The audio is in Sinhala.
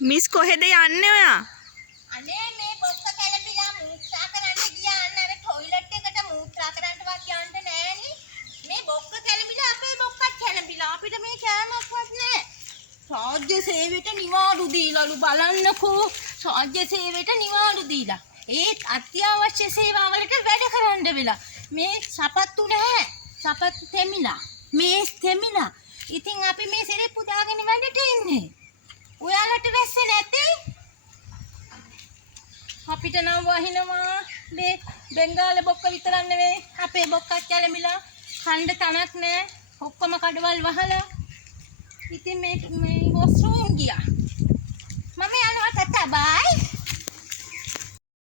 මිස් කොහෙද යන්නේ ඔයා? අනේ මේ බොක්ක කැළඹිලා මූත්‍රා කරන්න ගියා. අන්න අර ටොයිලට් එකට මූත්‍රා කරන්නවත් යන්න නෑනේ. මේ බොක්ක කැළඹිලා අපේ බොක්කත් කැළඹිලා. අපිට මේ කෑමක්වත් නෑ. රාජ්‍ය සේවයට නිවාඩු දීලාලු බලන්නකෝ. රාජ්‍ය සේවයට නිවාඩු දීලා. ඒත් අත්‍යවශ්‍ය සේවාවලට වැඩ කරන්න වෙලා. මේ සපත්තු නැහැ. සපත්තු තෙමිලා. මේස් තෙමිලා. ඉතින් අපි මේ සෙරෙප්පු දාගෙන වැඩට ඉන්නේ. ඔයාලට වැස්සේ නැති? අපිට නම් වහිනවා. මේ බෙන්ගාලේ බොක්ක විතරක් නෙවෙයි අපේ බොක්කත් කැළඹිලා. ඛණ්ඩ තනක් නැහැ. ඔක්කොම කඩවල් වහලා. ඉතින් මේ වොස්රූම්